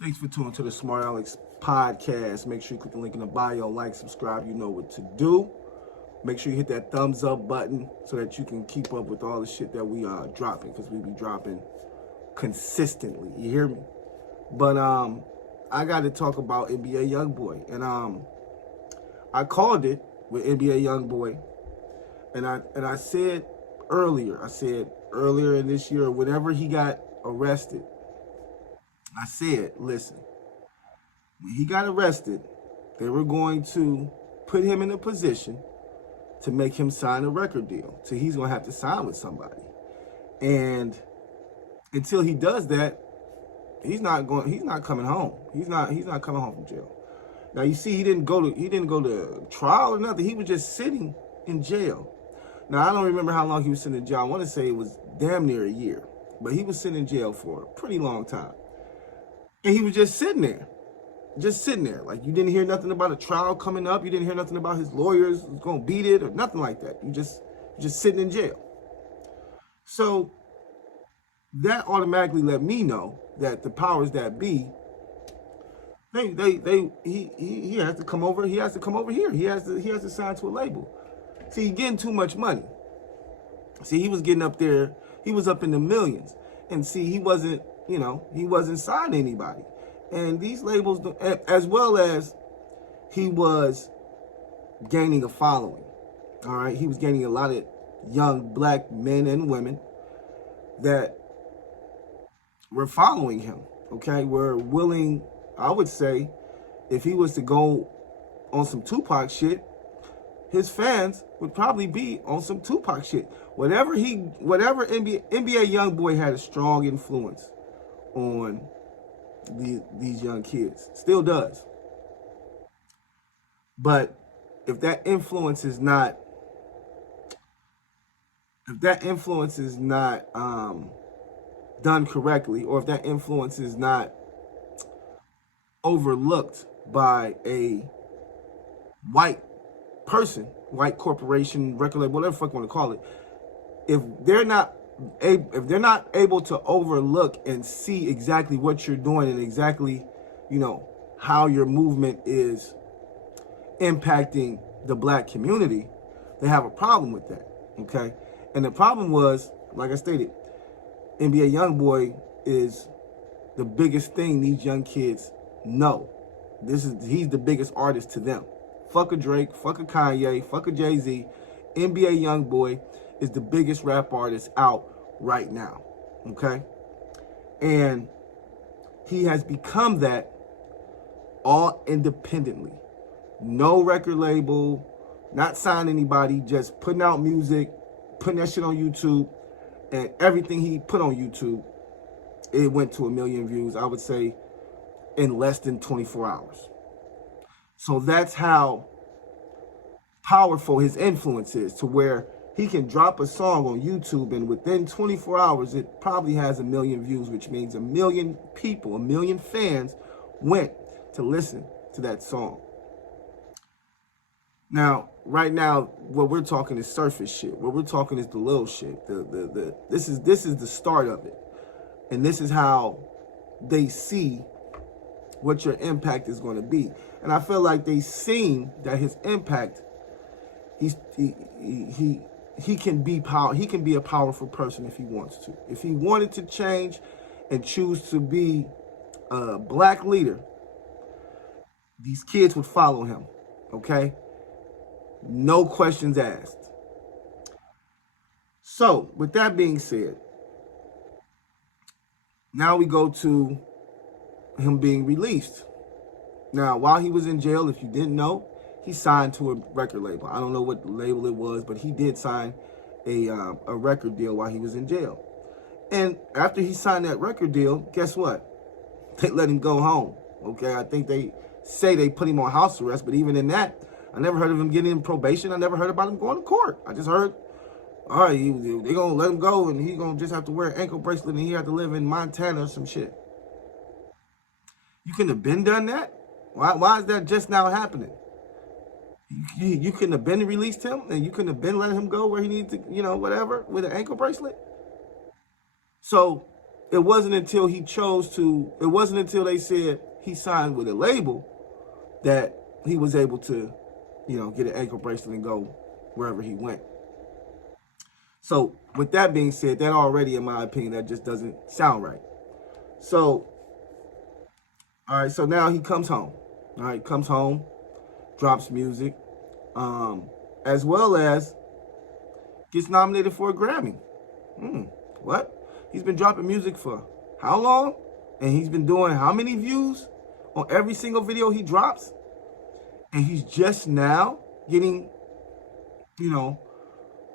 Thanks for tuning to the Smart Alex podcast. Make sure you click the link in the bio, like, subscribe. You know what to do. Make sure you hit that thumbs up button so that you can keep up with all the shit that we are dropping, because we be dropping consistently. You hear me? But I got to talk about NBA YoungBoy, and I called it with NBA YoungBoy, and I said earlier in this year, whenever he got arrested, I said, listen, when he got arrested, they were going to put him in a position to make him sign a record deal. So he's going to have to sign with somebody. And until he does that, he's not coming home. He's not coming home from jail. Now you see, he didn't go to trial or nothing. He was just sitting in jail. Now I don't remember how long he was sitting in jail. I want to say it was damn near a year, but he was sitting in jail for a pretty long time. And he was just sitting there. Like, you didn't hear nothing about a trial coming up. You didn't hear nothing about his lawyers going to beat it or nothing like that. You just sitting in jail. So that automatically let me know that the powers that be, he has to come over. He has to come over here. He has to sign to a label. See, he's getting too much money. See, he was getting up there. He was up in the millions. And see, he wasn't signing anybody. And these labels, as well as he was gaining a following, all right? He was gaining a lot of young black men and women that were following him, okay? Were willing, I would say, if he was to go on some Tupac shit, his fans would probably be on some Tupac shit. Whatever NBA YoungBoy had a strong influence on these young kids, still does. But if that influence is not done correctly, or if that influence is not overlooked by a white person, white corporation, record label, whatever the fuck you want to call it, if they're not able to overlook and see exactly what you're doing and exactly, how your movement is impacting the black community, they have a problem with that, okay? And the problem was, like I stated, NBA YoungBoy is the biggest thing these young kids know. He's the biggest artist to them. Fuck a Drake, fuck a Kanye, fuck a Jay-Z. NBA YoungBoy is the biggest rap artist out right now, okay? And he has become that all independently. No record label, not signing anybody, just putting out music, putting that shit on YouTube, and everything he put on YouTube, it went to 1 million views, I would say, in less than 24 hours. So that's how powerful his influence is, to where he can drop a song on YouTube and within 24 hours, it probably has 1 million views, which means 1 million people, 1 million fans went to listen to that song. Now, right now, what we're talking is surface shit. What we're talking is the little shit. This is the start of it. And this is how they see what your impact is going to be. And I feel like they seen that his impact, he can be a powerful person if he wants to. If he wanted to change and choose to be a black leader, these kids would follow him, okay? No questions asked. So, with that being said, now we go to him being released. Now, while he was in jail, if you didn't know, he signed to a record label. I don't know what label it was, but he did sign a record deal while he was in jail. And after he signed that record deal, guess what? They let him go home. Okay, I think they say they put him on house arrest, but even in that, I never heard of him getting in probation. I never heard about him going to court. I just heard, all right, they're going to let him go, and he's going to just have to wear an ankle bracelet, and he had to live in Montana or some shit. You couldn't have been done that? Why is that just now happening? You couldn't have been released him, and you couldn't have been letting him go where he needs to, whatever, with an ankle bracelet? So it wasn't until it wasn't until they said he signed with a label that he was able to, get an ankle bracelet and go wherever he went. So with that being said, that already, in my opinion, that just doesn't sound right. So, all right, so now he comes home. All right, comes home, drops music, as well as gets nominated for a Grammy. What? He's been dropping music for how long? And he's been doing how many views on every single video he drops? And he's just now getting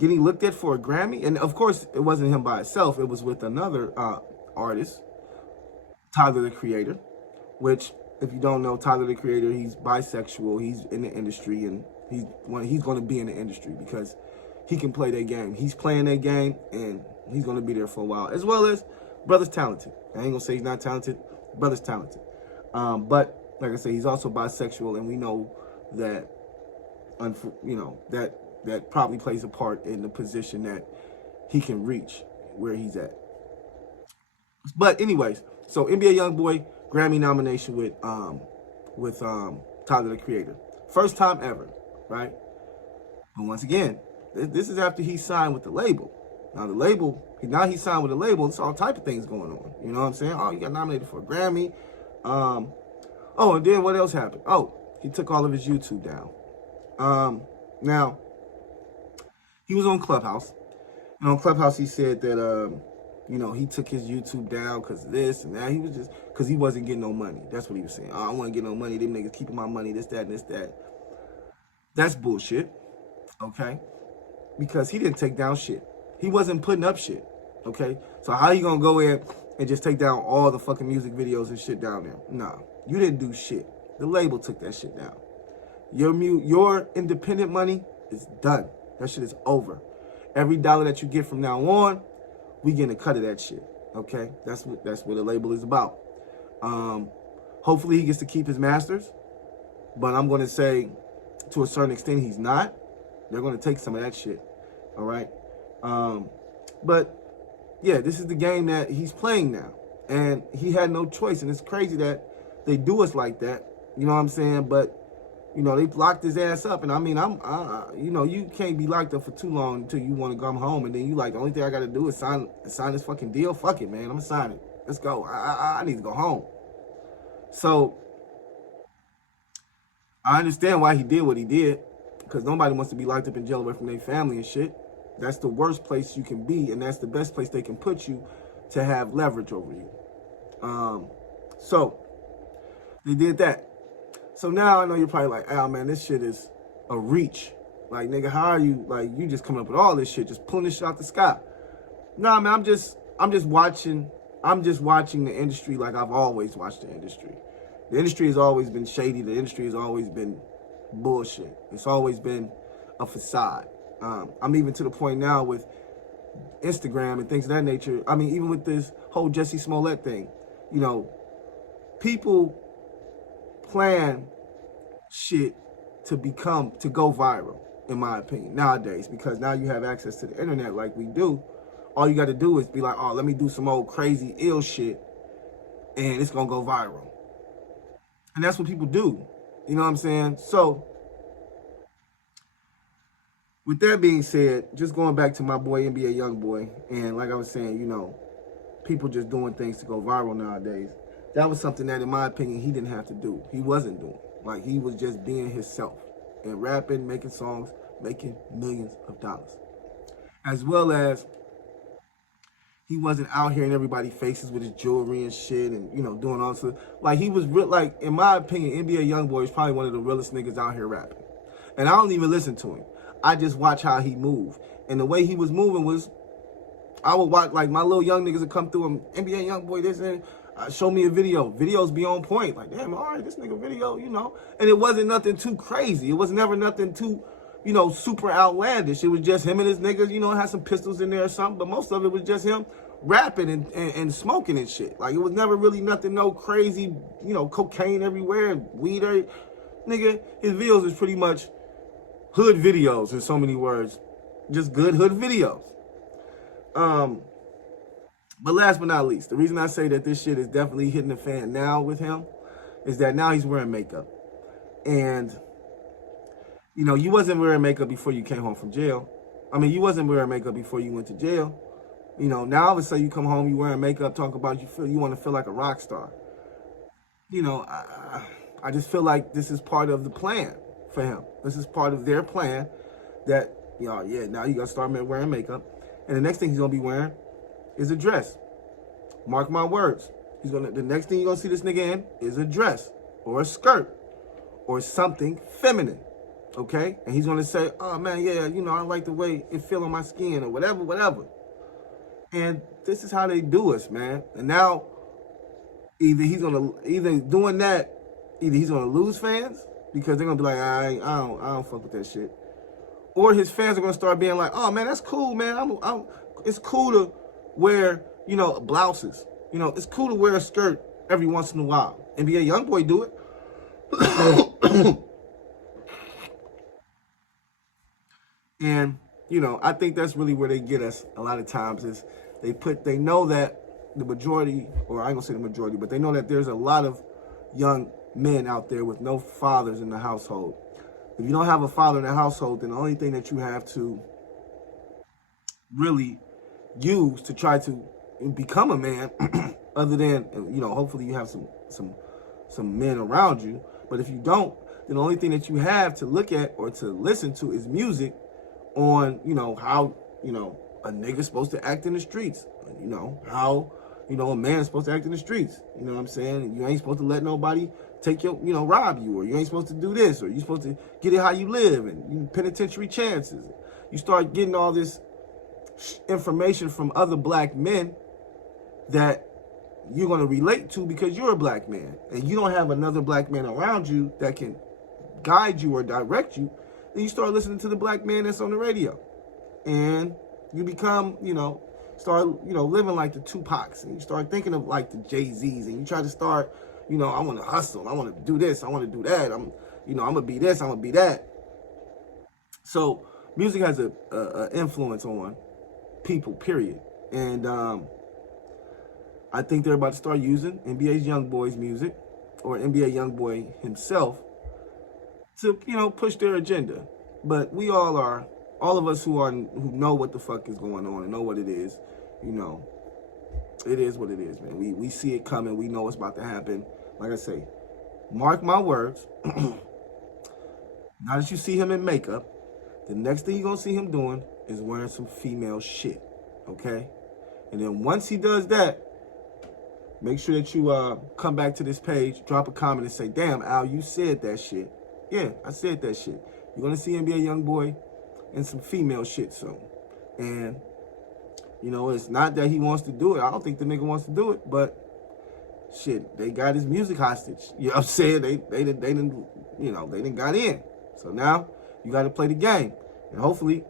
looked at for a Grammy. And of course, it wasn't him by himself. It was with another artist, Tyler, the Creator, which, if you don't know, Tyler, the Creator, he's bisexual. He's in the industry, and he's going to be in the industry because he can play that game. He's playing that game, and he's going to be there for a while. As well as, brother's talented. I ain't going to say he's not talented. Brother's talented. But, like I say, he's also bisexual, and we know that, that probably plays a part in the position that he can reach where he's at. But anyways, so NBA YoungBoy Grammy nomination with Tyler, the Creator. First time ever, right? But once again, this is after he signed with the label. Now the label, now he signed with a label. There's all type of things going on. You know what I'm saying? Oh, he got nominated for a Grammy. Oh, and then what else happened? Oh, he took all of his YouTube down. Now, he was on Clubhouse. And on Clubhouse, he said that, he took his YouTube down because of this and that. He was just, because he wasn't getting no money. That's what he was saying. Oh, I want to get no money. Them niggas keeping my money, this, that, and this, that. That's bullshit, okay? Because he didn't take down shit. He wasn't putting up shit, okay? So how you going to go in and just take down all the fucking music videos and shit down there? Nah, you didn't do shit. The label took that shit down. Your independent money is done. That shit is over. Every dollar that you get from now on, we getting a cut of that shit. Okay, that's what the label is about. Hopefully he gets to keep his masters, but I'm going to say, to a certain extent, he's not. They're going to take some of that shit. All right, but yeah, this is the game that he's playing now, and he had no choice. And it's crazy that they do us like that. You know what I'm saying? But they locked his ass up, and I mean, you can't be locked up for too long until you want to come home, and then you like, the only thing I got to do is sign this fucking deal. Fuck it, man, I'm gonna sign it. Let's go. I need to go home. So I understand why he did what he did, because nobody wants to be locked up in jail away from their family and shit. That's the worst place you can be, and that's the best place they can put you to have leverage over you. So they did that. So now I know you're probably like, oh man, this shit is a reach. Like, nigga, how are you? Like, you just coming up with all this shit, just pulling this shit out the sky. Nah, man, I'm just watching the industry like I've always watched the industry. The industry has always been shady. The industry has always been bullshit. It's always been a facade. I'm even to the point now with Instagram and things of that nature. I mean, even with this whole Jussie Smollett thing, people plan shit to go viral, in my opinion, nowadays, because now you have access to the internet like we do. All you got to do is be like, oh, let me do some old crazy ill shit, and it's gonna go viral. And that's what people do. You know what I'm saying? So with that being said, just going back to my boy NBA YoungBoy, and like I was saying, people just doing things to go viral nowadays. That was something that, in my opinion, he didn't have to do. He wasn't doing. Like, he was just being himself and rapping, making songs, making millions of dollars. As well as he wasn't out here in everybody's faces with his jewelry and shit and, doing all this. Like, he was real. Like, in my opinion, NBA YoungBoy is probably one of the realest niggas out here rapping. And I don't even listen to him. I just watch how he moved. And the way he was moving was, I would watch, like, my little young niggas would come through and NBA YoungBoy, this and show me a video. Videos be on point. Like, damn, all right, this nigga video, And it wasn't nothing too crazy. It was never nothing too, super outlandish. It was just him and his niggas, had some pistols in there or something. But most of it was just him rapping and smoking and shit. Like, it was never really nothing, no crazy, cocaine everywhere and weed. Nigga, his videos was pretty much hood videos, in so many words. Just good hood videos. But last but not least, the reason I say that this shit is definitely hitting the fan now with him is that now he's wearing makeup. And, you know, you wasn't wearing makeup before you came home from jail. I mean, you wasn't wearing makeup before you went to jail. You know, now all of a sudden you come home, you wearing makeup, talk about you want to feel like a rock star. You know, I just feel like this is part of the plan for him. This is part of their plan that, you know, yeah, now you got to start wearing makeup. And the next thing he's going to be wearing is a dress. Mark my words. The next thing you're going to see this nigga in is a dress or a skirt or something feminine. Okay? And he's going to say, oh, man, yeah, you know, I like the way it feel on my skin or whatever, whatever. And this is how they do us, man. And now, either he's gonna lose fans because they're gonna be like, I don't fuck with that shit, or his fans are gonna start being like, oh man, that's cool, man. It's cool to wear, you know, blouses. You know, it's cool to wear a skirt every once in a while. NBA YoungBoy do it. And, you know, I think that's really where they get us a lot of times is they know that the majority, or I ain't gonna say the majority, but they know that there's a lot of young men out there with no fathers in the household. If you don't have a father in the household, then the only thing that you have to really use to try to become a man, other than, you know, hopefully you have some men around you. But if you don't, then the only thing that you have to look at or to listen to is music on, you know, how, you know, a nigga's supposed to act in the streets. You know, how, you know, a man's supposed to act in the streets. You know what I'm saying? You ain't supposed to let nobody take your, you know, rob you, or you ain't supposed to do this, or you supposed to get it how you live, and penitentiary chances. You start getting all this information from other black men that you're going to relate to because you're a black man, and you don't have another black man around you that can guide you or direct you. Then you start listening to the black man that's on the radio, and you become, you know, start, you know, living like the Tupacs, and you start thinking of like the Jay-Z's, and you try to start, you know, I want to hustle, I want to do this, I want to do that, you know, I'm gonna be this, I'm gonna be that. So music has a influence on people, period. And I think they're about to start using NBA's YoungBoy's music, or NBA YoungBoy himself, to, you know, push their agenda. But we all of us who know what the fuck is going on and know what it is, you know, it is what it is, man. We see it coming. We know what's about to happen. Like I say, mark my words. Now that you see him in makeup, the next thing you're going to see him doing is wearing some female shit, okay? And then once he does that, make sure that you come back to this page, drop a comment and say, damn, Al, you said that shit. Yeah, I said that shit. You're going to see NBA YoungBoy and some female shit soon. And, you know, it's not that he wants to do it. I don't think the nigga wants to do it, but shit, they got his music hostage. You know what I'm saying? They didn't, you know, they didn't got in. So now you got to play the game. And hopefully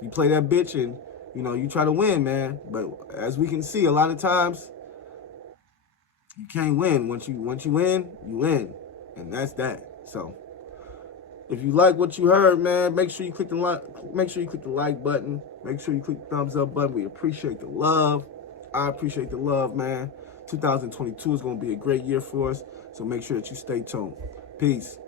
you play that bitch and, you know, you try to win, man. But as we can see, a lot of times you can't win. Once you win, you win. And that's that. So if you like what you heard, man, make sure you click the like. Make sure you click the like button. Make sure you click the thumbs up button. We appreciate the love. I appreciate the love, man. 2022 is going to be a great year for us. So make sure that you stay tuned. Peace.